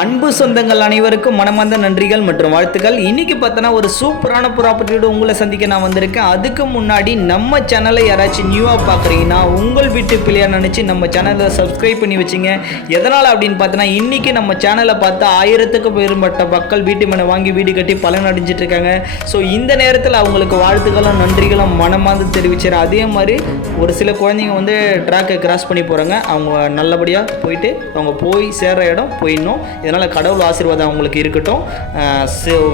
அன்பு சொந்தங்கள் அனைவருக்கும் மனமார்ந்த நன்றிகள் மற்றும் வாழ்த்துக்கள். இன்னைக்கு பார்த்தனா ஒரு சூப்பரான ப்ராப்பர்ட்டியோட உங்களை சந்திக்க நான் வந்திருக்கேன். அதுக்கு முன்னாடி நம்ம சேனலை யாராச்சும் நியூவாக பார்க்குறீங்கன்னா உங்கள் வீட்டு பிள்ளையா நினச்சி நம்ம சேனலை சப்ஸ்கிரைப் பண்ணி வச்சுங்க. எதனால் அப்படின்னு பார்த்தோன்னா இன்றைக்கி நம்ம சேனலை பார்த்து 1000க்கும் மேற்பட்ட மக்கள் வீட்டு மனை வாங்கி வீடு கட்டி பலன் அடைஞ்சிட்டு இருக்காங்க. ஸோ இந்த நேரத்தில் அவங்களுக்கு வாழ்த்துக்களும் நன்றிகளும் மனமார்ந்து தெரிவிச்சிடும். அதே மாதிரி ஒரு சில குழந்தைங்க வந்து ட்ராக்கை கிராஸ் பண்ணி போகிறாங்க. அவங்க நல்லபடியாக போயிட்டு அவங்க போய் சேர்ற இடம் போயிடணும். இதனால் கடவுள் ஆசீர்வாதம் அவங்களுக்கு இருக்கட்டும்.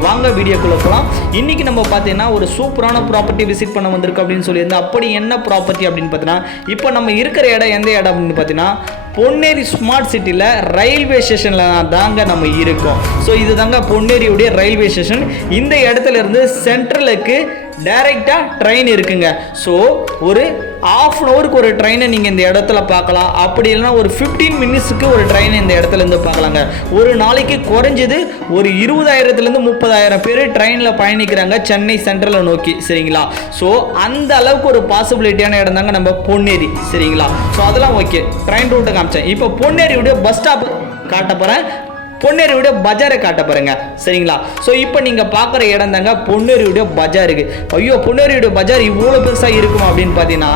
வாங்க வீடியோக்குள்ளே போகலாம். இன்றைக்கி நம்ம பார்த்தீங்கன்னா ஒரு சூப்பரான ப்ராப்பர்ட்டி விசிட் பண்ண வந்திருக்கு அப்படின்னு சொல்லியிருந்தோம். அப்படி என்ன ப்ராப்பர்ட்டி அப்படின்னு பார்த்தீங்கன்னா இப்போ நம்ம இருக்கிற இடம் எந்த இடம் அப்படின்னு பார்த்தீங்கன்னா பொன்னேரி ஸ்மார்ட் சிட்டியில் ரயில்வே ஸ்டேஷனில் தாங்க நம்ம இருக்கோம். ஸோ இது தாங்க பொன்னேரியுடைய ரயில்வே ஸ்டேஷன். இந்த இடத்துல இருந்து சென்ட்ரலுக்கு டைரெக்டாக ட்ரெயின் இருக்குங்க. ஸோ ஒரு ½ அன் ஹவருக்கு ஒரு ட்ரெயினை நீங்கள் இந்த இடத்துல பார்க்கலாம். அப்படி இல்லைனா ஒரு 15 மினிட்ஸுக்கு ஒரு ட்ரெயினை இந்த இடத்துலேருந்து பார்க்கலாங்க. ஒரு நாளைக்கு குறைஞ்சது ஒரு 20,000லேருந்து 30,000 பேர் ட்ரெயினில் பயணிக்கிறாங்க சென்னை சென்ட்ரலை நோக்கி. சரிங்களா? ஸோ அந்த அளவுக்கு ஒரு பாசிபிலிட்டியான இடம் தாங்க நம்ம பொன்னேரி. சரிங்களா? ஸோ அதெல்லாம் ஓகே. ட்ரெயின் ரூட்டை காமிச்சேன். இப்போ பொன்னேரியுடைய பஸ் ஸ்டாப் காட்ட போகிறேன். பொன்னேரியுடைய பஜாரை காட்ட போகிறேங்க. சரிங்களா? ஸோ இப்போ நீங்கள் பார்க்குற இடம் தாங்க பொன்னேரியுடைய பஜாருக்கு. ஐயோ, பொன்னேரியுடைய பஜார் இவ்வளோ பெருசாக இருக்கும் அப்படின்னு பார்த்தீங்கன்னா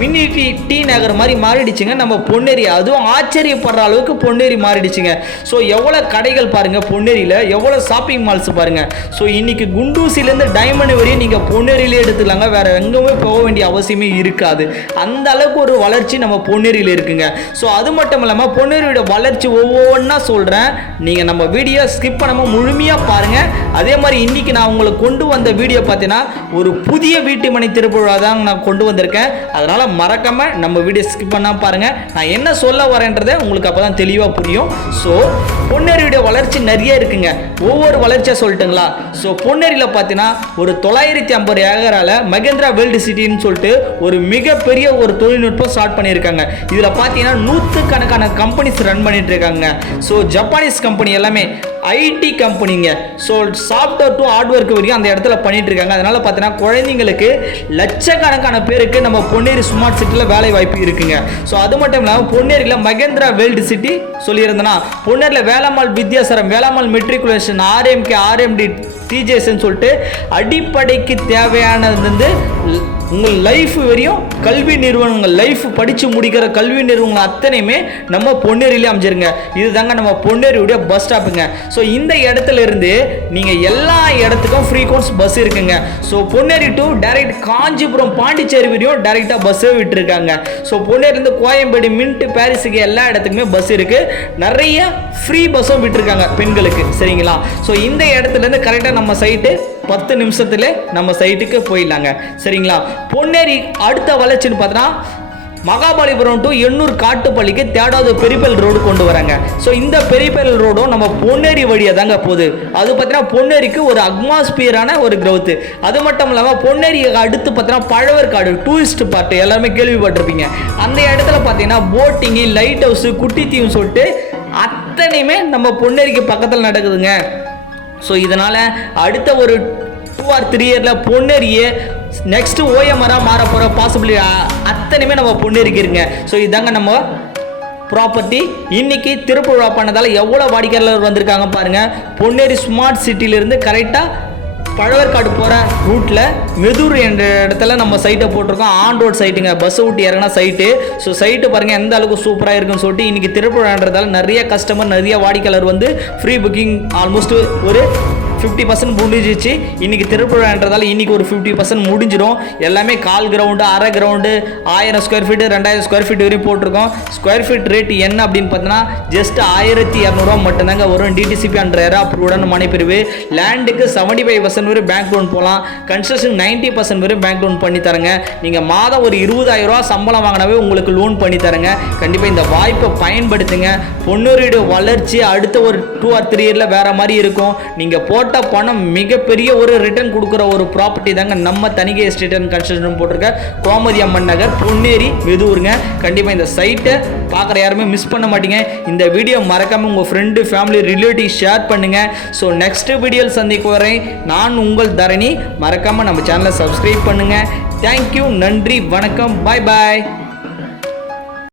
மினி டி நகர் மாதிரி மாறிடுச்சுங்க நம்ம பொன்னேரி. அதுவும் ஆச்சரியப்படுற அளவுக்கு பொன்னேரி மாறிடுச்சுங்க. ஸோ எவ்வளோ கடைகள் பாருங்கள் பொன்னேரியில், எவ்வளோ ஷாப்பிங் மால்ஸ் பாருங்கள். ஸோ இன்றைக்கி குண்டூசிலேருந்து டைமண்ட் வரையும் நீங்கள் பொன்னேரியிலே எடுத்துக்கலாங்க. வேறு எங்கேயுமே போக வேண்டிய அவசியமே இருக்காது. அந்த அளவுக்கு ஒரு வளர்ச்சி நம்ம பொன்னேரியில் இருக்குங்க. ஸோ அது மட்டும் இல்லாமல் பொன்னேரியோட வளர்ச்சி ஒவ்வொன்றா சொல்கிறேன். நீங்கள் நம்ம வீடியோ ஸ்கிப் பண்ணாமல் முழுமையாக பாருங்கள். அதே மாதிரி இன்றைக்கி நான் உங்களுக்கு கொண்டு வந்த வீடியோ பார்த்தீங்கன்னா ஒரு புதிய வீட்டு மனை திருப்பூரா தான் நான் கொண்டு வந்திருக்கேன். அதனால் மறக்காமல் நம்ம வீடியோ ஸ்கிப் பண்ணாமல் பாருங்கள். நான் என்ன சொல்ல வரேன்றதை உங்களுக்கு அப்போ தான் தெளிவாக புரியும். ஸோ பொன்னேரியுடைய வளர்ச்சி நிறைய இருக்குங்க. ஒவ்வொரு வளர்ச்சியாக சொல்லட்டுங்களா? ஸோ பொன்னேரியில் பார்த்தீங்கன்னா ஒரு 950 ஏக்கரால் மகேந்திரா வேர்ல்டு சிட்டின்னு சொல்லிட்டு ஒரு மிகப்பெரிய ஒரு தொழில்நுட்பம் ஸ்டார்ட் பண்ணியிருக்காங்க. இதில் பார்த்தீங்கன்னா 100கணக்கான கம்பெனிஸ் ரன் பண்ணிட்டு இருக்காங்க. ஸோ ஜப்பானீஸ் கம்பெனி எல்லாமே ஐடி கம்பெனிங்க. ஸோ சாஃப்ட்வேர் டு ஹார்ட்வேர்க்கு வரைக்கும் அந்த இடத்துல பண்ணிட்டு இருக்காங்க. அதனால பார்த்தீங்கன்னா குழந்தைங்களுக்கு லட்சக்கணக்கான பேருக்கு நம்ம பொன்னேரி ஸ்மார்ட் சிட்டியில் வேலை வாய்ப்பு இருக்குங்க. ஸோ அது மட்டும் இல்லாமல் பொன்னேரியில் Mahindra world city சொல்லியிருந்தேன்னா பொன்னேரியில் வேளாமல் Vidyashram, வேளாமல் matriculation, RMK, RMT, டிஜேஎஸ்ன்னு சொல்லிட்டு அடிப்படைக்கு தேவையானது வந்து உங்கள் லைஃப் வரையும் கல்வி நிறுவனங்கள், லைஃப் படித்து முடிக்கிற கல்வி நிறுவனங்கள் அத்தனையுமே நம்ம பொன்னேரியிலே அமைஞ்சிருங்க. இது தாங்க நம்ம பொன்னேரியுடைய பஸ் ஸ்டாப்புங்க. ஸோ இந்த இடத்துல இருந்து நீங்கள் எல்லா இடத்துக்கும் ஃப்ரீக்வன்ஸ் பஸ் இருக்குங்க. So Ponneri to direct Kanchipuram, Pondicherry வரையும் டைரெக்டாக பஸ்ஸே விட்டுருக்காங்க. ஸோ பொன்னேரிலேருந்து கோயம்பேடு, மின்ட்டு, பாரிஸுக்கு எல்லா இடத்துக்குமே பஸ் இருக்குது. நிறைய ஃப்ரீ பஸ்ஸும் விட்டுருக்காங்க பெண்களுக்கு. சரிங்களா? ஸோ இந்த இடத்துலேருந்து கரெக்டாக நம்ம சைட்டு 10 நிமிஷத்துல நம்ம சைட்டுக்கு போயிடலாங்க. சரிங்களா? பொன்னேரி அடுத்த வளர்ச்சின்னு பார்த்தோன்னா மகாபலிபுரம் டு எண்ணூர் காட்டுப்பள்ளிக்கு 3வது பெரிப்பல் ரோடு கொண்டு வராங்க. ஸோ இந்த பெரிப்பல் ரோடும் நம்ம பொன்னேரி வழியாக தாங்க போகுது. அது பார்த்தீங்கன்னா பொன்னேரிக்கு ஒரு அட்மாஸ்பியரான ஒரு growth. அது மட்டும் இல்லாமல் பொன்னேரி அடுத்து பார்த்தீங்கன்னா பழவர்காடு டூரிஸ்ட் பார்ட்டு எல்லாருமே கேள்விப்பட்டிருப்பீங்க. அந்த இடத்துல பார்த்தீங்கன்னா போட்டிங்கு, லைட் ஹவுஸு, குட்டி தீவுன்னு சொல்லிட்டு அத்தனையுமே நம்ம பொன்னேரிக்கு பக்கத்தில் நடக்குதுங்க. ஸோ இதனால் அடுத்த ஒரு 2 or 3 இயரில் பொன்னேரியே நெக்ஸ்ட் ஓஎம்ஆராக மாற போகிற பாசிபிலிட்டி அத்தனையுமே நம்ம பொன்னேரிக்கு இருங்க. ஸோ இதாங்க நம்ம ப்ராப்பர்ட்டி. இன்னைக்கு திருப்பூர் பண்ணதால் எவ்வளோ வாடிக்கையாளர் வந்திருக்காங்க பாருங்கள். பொன்னேரி ஸ்மார்ட் சிட்டியிலேருந்து கரெக்டாக பழவர்காடு போகிற ரூட்டில் மெதூர் என்ற இடத்துல நம்ம சைட்டை போட்டிருக்கோம். ஆன் ரோட் சைட்டுங்க. பஸ்ஸை விட்டு இறங்கினா சைட்டு. ஸோ சைட்டு பாருங்கள் எந்த அளவுக்கு சூப்பராக இருக்குன்னு சொல்லிட்டு இன்றைக்கி திருப்பூர்ன்றதால நிறைய கஸ்டமர், நிறைய வாடிக்கையாளர் வந்து ஃப்ரீ புக்கிங் ஆல்மோஸ்ட் ஒரு 50% முடிஞ்சிச்சு. இன்றைக்கி திருப்பூர்ன்றதால இன்றைக்கி ஒரு 50% முடிஞ்சிடும். எல்லாமே கால் கிரவுண்டு, அரை ground, 1000 square feet, 2000 square feet வரையும் போட்டிருக்கோம். ஸ்கொயர் ஃபீட் ரேட் என்ன அப்படின்னு பார்த்தீங்கன்னா ஜஸ்ட் 1200 மட்டும்தாங்க வரும். டிடிசிபி அண்ட் ரெரா அப்ரூவ்டான மனைப்பிரிவு. லேண்டுக்கு 75% வரை பேங்க் லோன் போகலாம். கன்ஸ்ட்ரக்ஷன் 90% வரை பேங்க் லோன் பண்ணி தரங்க. நீங்கள் மாதம் ஒரு 20,000 சம்பளம் வாங்கினாவே உங்களுக்கு லோன் பண்ணி தரங்க. கண்டிப்பாக இந்த வாய்ப்பை பயன்படுத்துங்க. பொன்னேரியோட வளர்ச்சி அடுத்த ஒரு 2 or 3 இயரில் வேறு மாதிரி இருக்கும். நீங்கள் போட்ட பணம் மிகப்பெரிய ஒரு ரிட்டர்ன் கொடுக்குற ஒரு ப்ராப்பர்ட்டி தாங்க நம்ம தனிகை எஸ்டேட் அண்ட் கன்ஸ்ட்ரக்ஷன் போட்டிருக்க கோமதி அம்மன் நகர், பொன்னேரி, மெதூருங்க. கண்டிப்பாக இந்த சைட்டை பார்க்குற யாருமே மிஸ் பண்ண மாட்டீங்க. இந்த வீடியோ மறக்காமல் உங்கள் ஃப்ரெண்டு, ஃபேமிலி, ரிலேட்டிவ் ஷேர் பண்ணுங்கள். ஸோ நெக்ஸ்ட் வீடியோவில் சந்திக்க வரேன். நான் உங்கள் தரணி. மறக்காமல் நம்ம சேனலை சப்ஸ்கிரைப் பண்ணுங்கள். தேங்க்யூ, நன்றி, வணக்கம், பாய் பாய்.